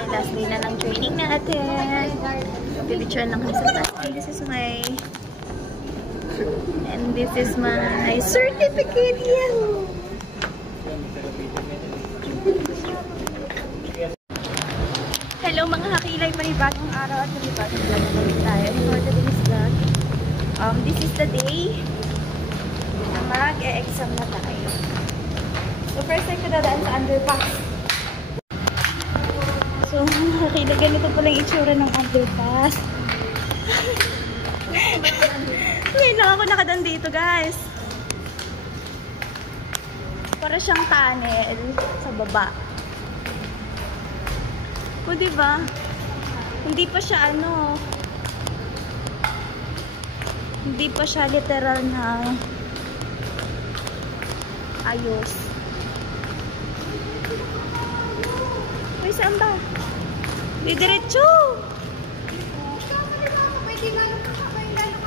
kakilay. Last day na ng training natin. Pipicture lang kami sa last day. This is my... And this is my certificate. Yeah. Hello mga kakilay. Panibagong araw at panibagong vlog na kami tayo. For today's vlog. This is the day na mag-e-exam na tayo. So first time ko dadaan sa underpass. So kakilay, ganito pala yung itsura ng underpass. Ngayon lang ako nakadaan dito, guys. Para siyang tunnel sa baba. O, diba? Hindi pa siya hindi pa siya literal na ayos. Uy, saan ba? Didiretso!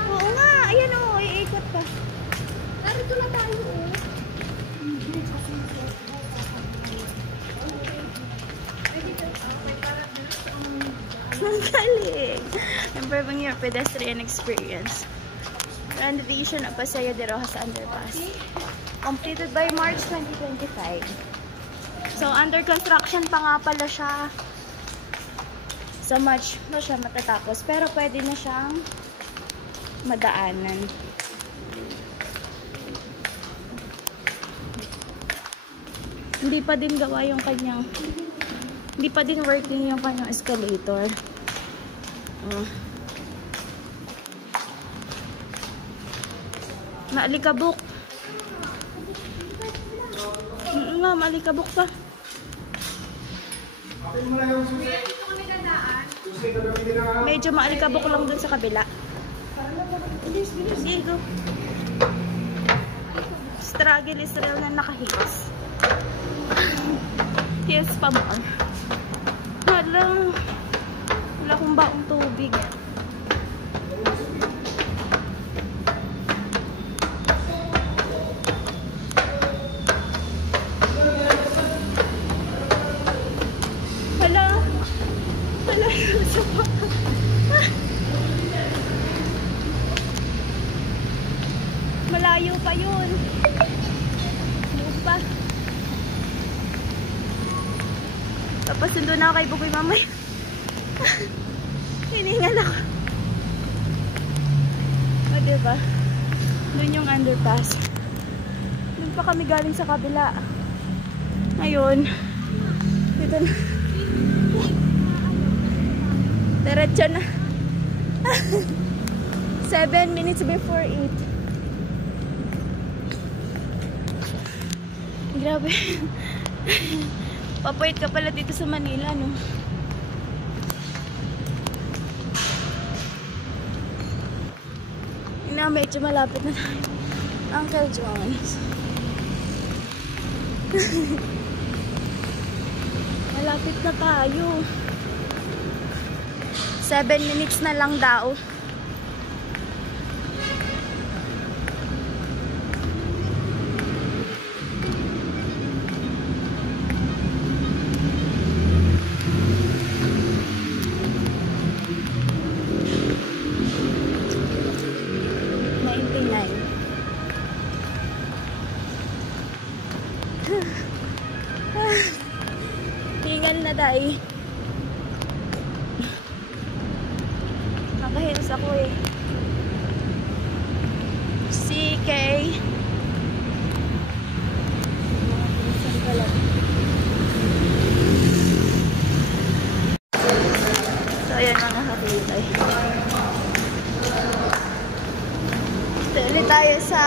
Oo nga, ayan o, iikot pa. Narito na tayo o. Ang galing! Improving your pedestrian experience. Renovation of Paseo de Rojas Underpass. Completed by March 2025. So, under construction pa nga pala siya. So much na siya matatapos. Pero pwede na siyang madaanan. Hindi pa din gawa yung kanyang, hindi pa din working yung kanyang escalator. Maalikabok. Nga, maalikabok pa. Medyo maalikabok lang dun sa kabila. Sige, go. Struggle is real na nakahilas. Yes pa mo. Wala akong baong tubig. Wala sa pa. Malayo pa yun. Pa. Papasundo na ako kay Bugoy mamaya. Hiningal ako. O, diba? Doon yung underpass. Doon pa kami galing sa kabila. Ngayon, dito na. Diretso na. 7 minutes before 8. Grabe. Papayat ka pala dito sa Manila, no? Medyo malapit na tayo. Uncle John's. Malapit na tayo. 7 minutes na lang daw. Hingal na dahil nakahils ako eh. CK so ayan mga kakilay. Tuloy tayo sa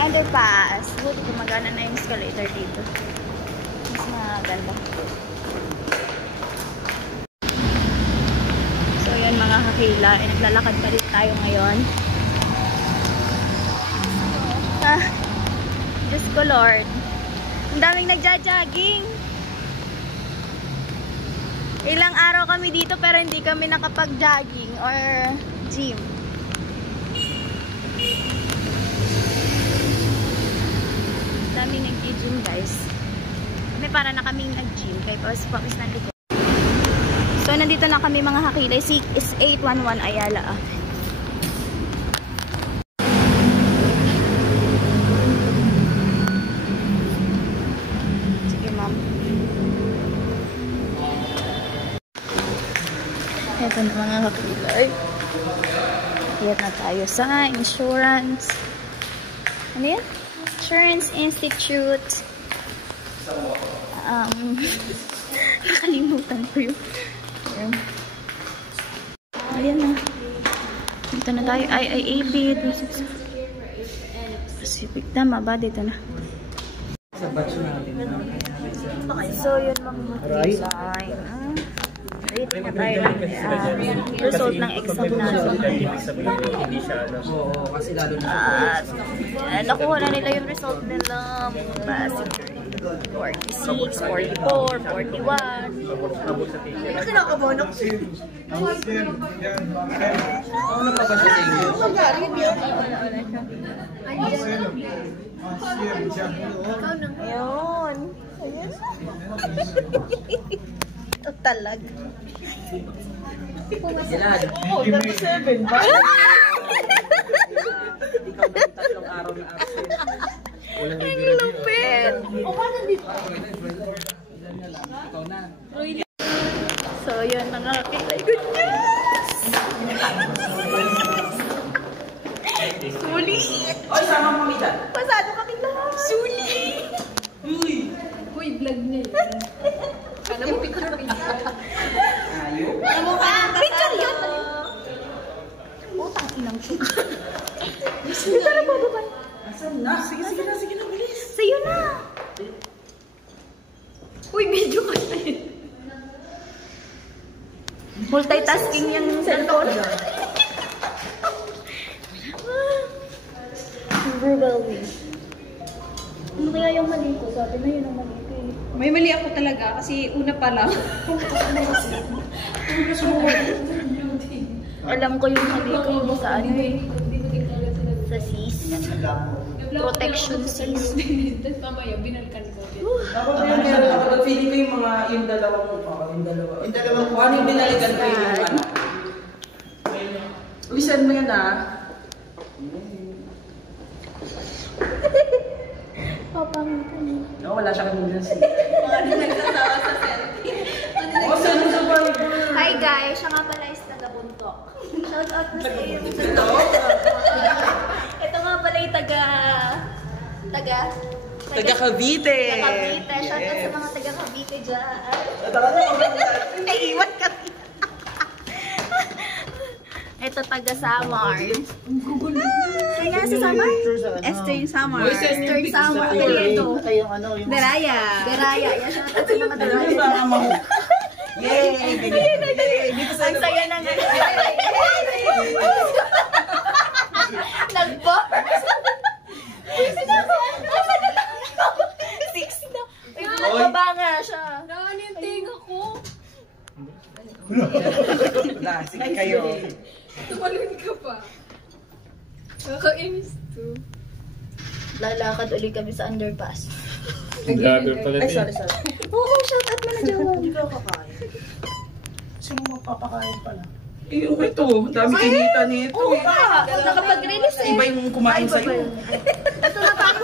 underpass. Buti gumagana na yung escalator dito. Mas maganda. So yan mga kakila, naglalakad pa rin tayo ngayon. Diyos ko Lord, ang daming nagja-jogging. Ilang araw kami dito pero hindi kami nakapag-jogging or gym. Daming nag-gym guys. May para na kaming nag-gym kay pawis ng likod. So, nandito na kami mga kakilay. Is 811 Ayala Ave. Sige, ma'am. Ito na mga kakilay. Kaya na tayo sa insurance. Ano yan? Insurance Institute. Nakalimutan ko yun. Ayan na. Dito na tayo. IIAB. Pacific. Tama ba? Dito na. So, yun mga design. Wait na tayo ng result ng exam natin. At nakuha na nila yung result nila. Basic 46, 44, 41. Kasi nakabono. Ano na pa ba siya sa inyo? Ayun. Ayun. Ito talag. Ilan? Oo, 37 ba? Ikaw na yung 3 araw na absent. Ang lupit. Ikaw na. So, yun na nga. Good news! Sulit! Oy, sama mo mitan. Pasado ka kita. Sulit! Uy, vlog niya yun. Kala mo picture. Ayun. Picture yun! Utang inang siya. Dito na ba ba? Asan na? Sige na, bilis. Sa'yo na! Uy, video ka na yun. Multitasking yung cellphone. Verbally. Ano kaya yung mali ko? Sabi na yun ang mali ko eh. May mali ako talaga kasi una pa lang. Alam ko yung mali ko yung sa ano eh. Sa sis. Protection sis. Tapos mamaya, binalikan ko. Feeling ko yung mga, yung dalawang yung dalawang kung ano yung binalikan ko yung ano. Uy, send mo yan Papangitan mo. No, wala siya kanina siya. Ano nagsasawa sa selfie? Oh, send mo sa Bible. Hi guys, siya nga pala is taga-buntok. Shout out na sa iyo. Ito nga pala yung taga Taga-Cavite. Cavite. Shout out sa mga taga Cavite dyan. Naiiwan kami. Ito taga Samar. Kaya si Samar? Esther Samar. Esther Samar. Ito. Deraya. Deraya. Yan siya sa mga Deraya. Yay! Ang saya na nga. Nag-box. Six na. Ay, bumaba nga siya. Naan yung tinga ko. Wala, sige kayo. Tumalun ka pa. Kakainis to. Lalakad ulit kami sa underpass. Vlogger pala Ay, din. sorry. Oo, shout out mo na Jawan. Hindi ka kakain. Sino magpapakain pala? Eh, ito. Dami kinita nito. Oo nga. Nakapag-release eh. Iba yung kumain sa'yo. Ito na tayo.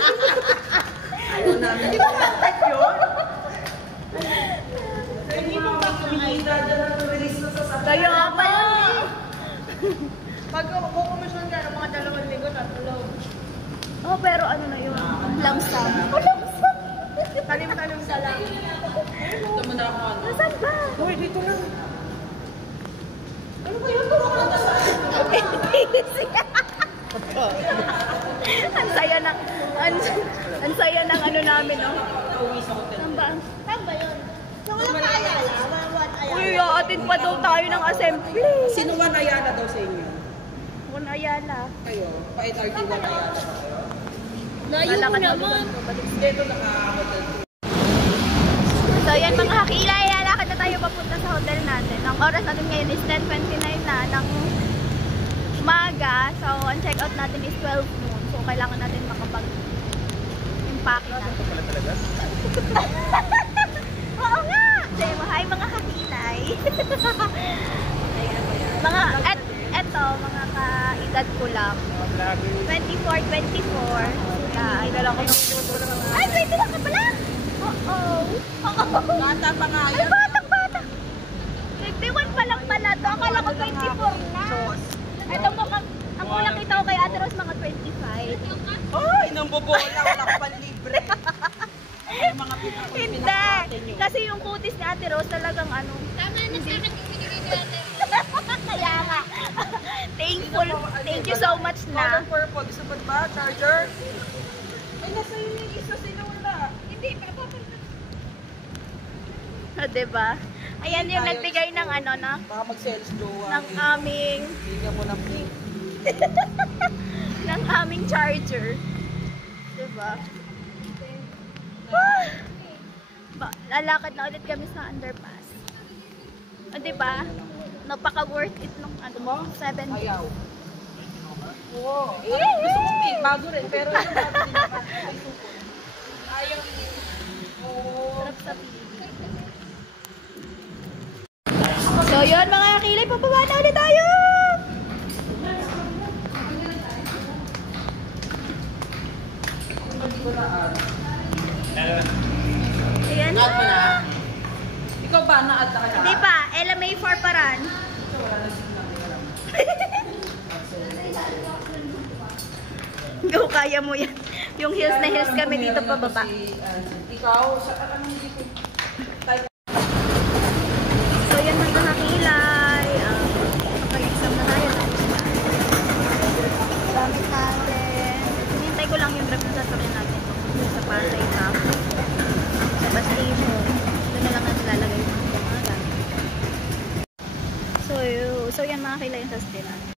Ayaw namin. Di ba contact yun? Hindi mo ba kumikita dyan na release na sa Kaya nga pa yun eh. Pag kukumisyon ka ng mga 2 linggo, tatulaw. Oh, pero ano na yun? Langsam. Oh, langsam. Tanim-tanim sa lang. Ito mo na ako ano. Nasaan ba? Uy, dito lang. Ano ba yun? Turo ka na sa Ang saya ng ang saya ng ano namin, no? Saan ba? Saan ba yun? Sa walang Ayala. Uy, atin pa daw tayo ng assembly. Sino man Ayala daw sa inyo? Walang Ayala. Kayo? Pa-HRT one Ayala. Layo mo naman. Dito naka-hotel. So, yan mga kakilay. Lalakad na tayo papunta sa hotel natin. Ang oras natin ngayon is 10:29 na ng umaga. So, ang check-out natin is 12 noon. So, kailangan natin makapag-impact na. Ito pala talaga? Oo nga! Say, hi mga kakilay. 24, 24. Yan. Ay, 20 lang ka pala! Oo. Bata pa nga Ay, batang-bata. 21 pa lang pala to. Akala ko 24 na. Ito mo, ang kulang kita ko kay Ate Rose, mga 25. Ay, nang bobola. Wala ko pa libre. Mga Hindi. Kasi yung kutis ni Ate Rose talagang ano. Tama na sa akin yung binigay ni ate. Kaya nga. Thankful. Thank you so much na. Color purple. Gusto mo ba? Charger? Ay, nasa yun yung isa. Sino wala? Hindi, papapalit. Diba? Ayan yung nagbigay ng ano na. Baka mag-sales jowa. Ng aming Bigyan mo ng pink. ng aming charger. Diba? Lalakad na ulit kami sa underpass. O diba? Napaka worth it nung ano mo, 7 days. Ayaw. Oo. Gusto ko pink. Bago rin. Pero yung bago din naman. Ayaw pink. Oo. Sarap sa pili. So yun mga kilay, pababa na ulit tayo! Ayan na! Ikaw ba? Na-add na ka? Hindi pa, LMA4 pa ran. Go, kaya mo yan. Yung hills na hills kami dito pababa. Ikaw, sa anong hindi ko? So yan mga kakilay. Pag-exam na tayo. Gamit natin. Hinintay ko lang yung grab na sasakyan natin. Doon sa Pasay Top. Sa bus station. Doon na lang natin lalagay yung mga gamit. So yan mga kakilay yung sasakyan natin.